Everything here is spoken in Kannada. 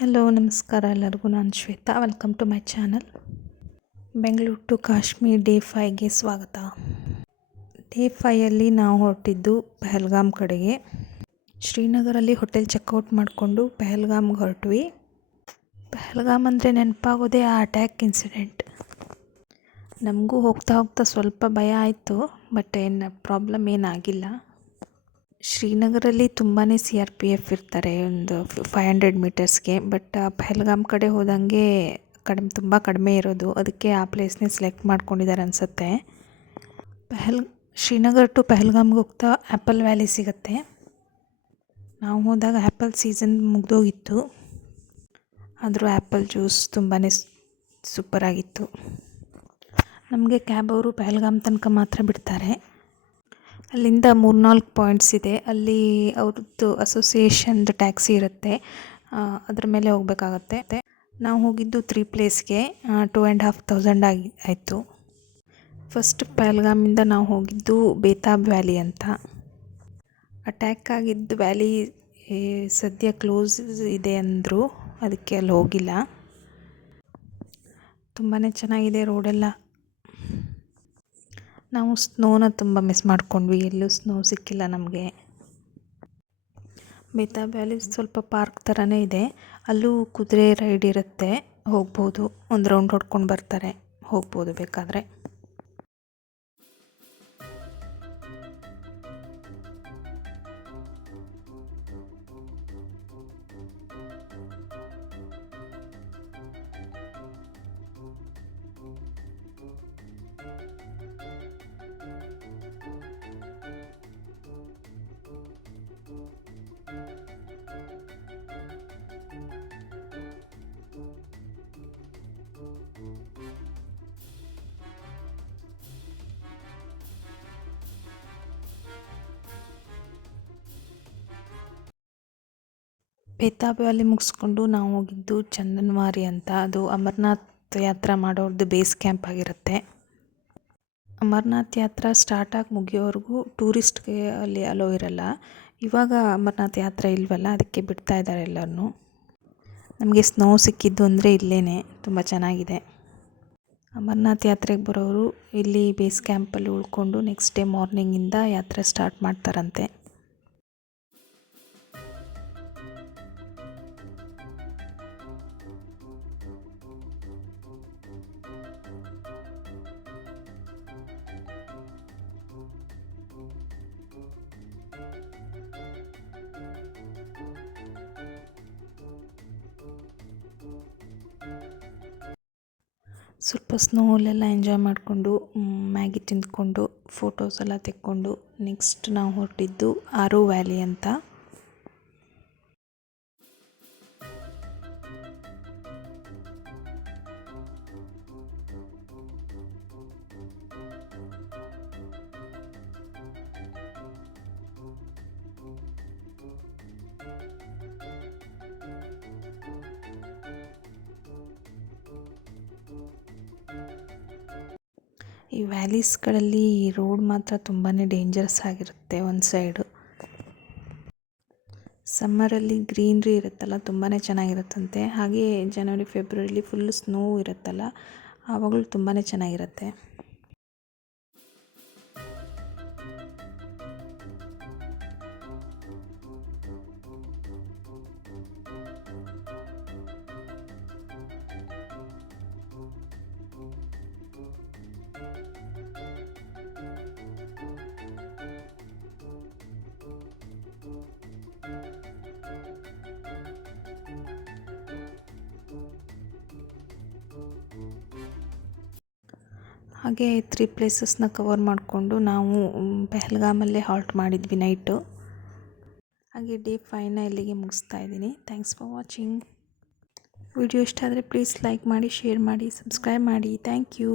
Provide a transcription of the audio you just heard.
ಹಲೋ ನಮಸ್ಕಾರ ಎಲ್ಲರಿಗೂ. ನಾನು Shweta. Welcome to my channel. Bengaluru to Kashmir day 5ಗೆ ಸ್ವಾಗತ. ಡೇ 5ಯಲ್ಲಿ ನಾವು ಹೊರಟಿದ್ದು ಪಹಲ್ಗಾಮ್ ಕಡೆಗೆ. ಶ್ರೀನಗರಲ್ಲಿ ಹೋಟೆಲ್ ಚೆಕ್ಔಟ್ ಮಾಡಿಕೊಂಡು ಪಹಲ್ಗಾಮ್ಗೆ ಹೊರಟ್ವಿ. ಪಹಲ್ಗಾಮ್ ಅಂದರೆ ನೆನಪಾಗೋದೇ ಆ ಅಟ್ಯಾಕ್ ಇನ್ಸಿಡೆಂಟ್. ನಮಗೂ ಹೋಗ್ತಾ ಹೋಗ್ತಾ ಸ್ವಲ್ಪ ಭಯ ಆಯಿತು, ಬಟ್ ಪ್ರಾಬ್ಲಮ್ ಏನಾಗಿಲ್ಲ. ಶ್ರೀನಗರಲ್ಲಿ ತುಂಬಾ CRPF ಇರ್ತಾರೆ, ಒಂದು 500 ಮೀಟರ್ಸ್ಗೆ. ಬಟ್ ಪಹಲ್ಗಾಮ್ ಕಡೆ ಹೋದಂಗೆ ತುಂಬ ಕಡಿಮೆ ಇರೋದು, ಅದಕ್ಕೆ ಆ ಪ್ಲೇಸ್ನೇ ಸೆಲೆಕ್ಟ್ ಮಾಡ್ಕೊಂಡಿದ್ದಾರೆ ಅನಿಸುತ್ತೆ. ಶ್ರೀನಗರ್ ಟು ಪಹಲ್ಗಾಮ್ಗೆ ಹೋಗ್ತಾ ಆ್ಯಪಲ್ ವ್ಯಾಲಿ ಸಿಗುತ್ತೆ. ನಾವು ಹೋದಾಗ ಆ್ಯಪಲ್ ಸೀಸನ್ ಮುಗಿದೋಗಿತ್ತು, ಆದರೂ ಆ್ಯಪಲ್ ಜ್ಯೂಸ್ ತುಂಬಾ ಸೂಪರಾಗಿತ್ತು. ನಮಗೆ ಕ್ಯಾಬ್ ಅವರು ಪಹಲ್ಗಾಮ್ ತನಕ ಮಾತ್ರ ಬಿಡ್ತಾರೆ. ಅಲ್ಲಿಂದ 3-4 ಪಾಯಿಂಟ್ಸ್ ಇದೆ. ಅಲ್ಲಿ ಅವ್ರದ್ದು ಅಸೋಸಿಯೇಷನ್ದು ಟ್ಯಾಕ್ಸಿ ಇರುತ್ತೆ, ಅದ್ರ ಮೇಲೆ ಹೋಗಬೇಕಾಗತ್ತೆ. ನಾವು ಹೋಗಿದ್ದು 3 ಪ್ಲೇಸ್ಗೆ. 2,500 ಆಯಿತು. ಫಸ್ಟ್ ಪಹಲ್ಗಾಮಿಂದ ನಾವು ಹೋಗಿದ್ದು ಬೇತಾಬ್ ವ್ಯಾಲಿ ಅಂತ. ಅಟ್ಯಾಕ್ ಆಗಿದ್ದು ವ್ಯಾಲಿ ಸದ್ಯ ಕ್ಲೋಸ್ ಇದೆ ಅಂದರು, ಅದಕ್ಕೆ ಅಲ್ಲಿ ಹೋಗಿಲ್ಲ. ತುಂಬಾ ಚೆನ್ನಾಗಿದೆ ರೋಡೆಲ್ಲ. ನಾವು ಸ್ನೋನ ತುಂಬ ಮಿಸ್ ಮಾಡ್ಕೊಂಡ್ವಿ, ಎಲ್ಲೂ ಸ್ನೋ ಸಿಕ್ಕಿಲ್ಲ ನಮಗೆ. ಬೇತಾಬ್ ವ್ಯಾಲಿ ಸ್ವಲ್ಪ ಪಾರ್ಕ್ ಥರನೇ ಇದೆ. ಅಲ್ಲೂ ಕುದುರೆ ರೈಡ್ ಇರುತ್ತೆ, ಹೋಗ್ಬೋದು. ಒಂದು ರೌಂಡ್ ಹೊಡ್ಕೊಂಡು ಬರ್ತಾರೆ, ಹೋಗ್ಬೋದು ಬೇಕಾದರೆ. ಬೇತಾಬ್ ವ್ಯಾಲಿ ಮುಗಿಸ್ಕೊಂಡು ನಾವು ಹೋಗಿದ್ದು ಚಂದನ್ವಾರಿ ಅಂತ. ಅದು ಅಮರನಾಥ್ ಯಾತ್ರಾ ಮಾಡೋರ್ದು ಬೇಸ್ ಕ್ಯಾಂಪ್ ಆಗಿರುತ್ತೆ. ಅಮರನಾಥ್ ಯಾತ್ರಾ ಸ್ಟಾರ್ಟ್ ಆಗಿ ಮುಗಿಯೋವರೆಗೂ ಟೂರಿಸ್ಟ್ಗೆ ಅಲ್ಲಿ ಅಲೋ ಇರಲ್ಲ. ಇವಾಗ ಅಮರನಾಥ್ ಯಾತ್ರೆ ಇಲ್ವಲ್ಲ, ಅದಕ್ಕೆ ಬಿಡ್ತಾ ಇದ್ದಾರೆ ಎಲ್ಲರನ್ನೂ. ನಮಗೆ ಸ್ನೋ ಸಿಕ್ಕಿದ್ದು ಅಂದರೆ ಇಲ್ಲೇ, ತುಂಬ ಚೆನ್ನಾಗಿದೆ. ಅಮರನಾಥ್ ಯಾತ್ರೆಗೆ ಬರೋರು ಇಲ್ಲಿ ಬೇಸ್ ಕ್ಯಾಂಪಲ್ಲಿ ಉಳ್ಕೊಂಡು ನೆಕ್ಸ್ಟ್ ಡೇ ಮಾರ್ನಿಂಗಿಂದ ಯಾತ್ರೆ ಸ್ಟಾರ್ಟ್ ಮಾಡ್ತಾರಂತೆ. ಸ್ವಲ್ಪ ಸ್ನೋಲೆಲ್ಲ ಎಂಜಾಯ್ ಮಾಡಿಕೊಂಡು ಮ್ಯಾಗಿ ತಿಂದ್ಕೊಂಡು ಫೋಟೋಸ್ ಎಲ್ಲ ತೆಕ್ಕೊಂಡು ನೆಕ್ಸ್ಟ್ ನಾವು ಹೊರಟಿದ್ದು ಆರೋ ವ್ಯಾಲಿ ಅಂತ. ಈ ವ್ಯಾಲೀಸ್ಗಳಲ್ಲಿ ರೋಡ್ ಮಾತ್ರ ತುಂಬಾ ಡೇಂಜರಸ್ ಆಗಿರುತ್ತೆ. ಒಂದು ಸೈಡು ಸಮ್ಮರಲ್ಲಿ ಗ್ರೀನ್ರಿ ಇರುತ್ತಲ್ಲ, ತುಂಬಾ ಚೆನ್ನಾಗಿರುತ್ತಂತೆ. ಹಾಗೆ ಜನವರಿ ಫೆಬ್ರವರಿಲಿ ಫುಲ್ ಸ್ನೋ ಇರುತ್ತಲ್ಲ, ಆವಾಗಲೂ ತುಂಬಾ ಚೆನ್ನಾಗಿರುತ್ತೆ. ಹಾಗೆ 3 ಪ್ಲೇಸಸ್ನ ಕವರ್ ಮಾಡಿಕೊಂಡು ನಾವು ಪಹಲ್ಗಾಮಲ್ಲೇ ಹಾಲ್ಟ್ ಮಾಡಿದ್ವಿ ನೈಟು. ಹಾಗೆ ಡೇ 5ನ ಇಲ್ಲಿಗೆ ಮುಗಿಸ್ತಾ ಇದ್ದೀನಿ. Thanks for watching. ವಿಡಿಯೋ ಇಷ್ಟ ಆದರೆ ಪ್ಲೀಸ್ ಲೈಕ್ ಮಾಡಿ, ಶೇರ್ ಮಾಡಿ, ಸಬ್ಸ್ಕ್ರೈಬ್ ಮಾಡಿ. Thank you.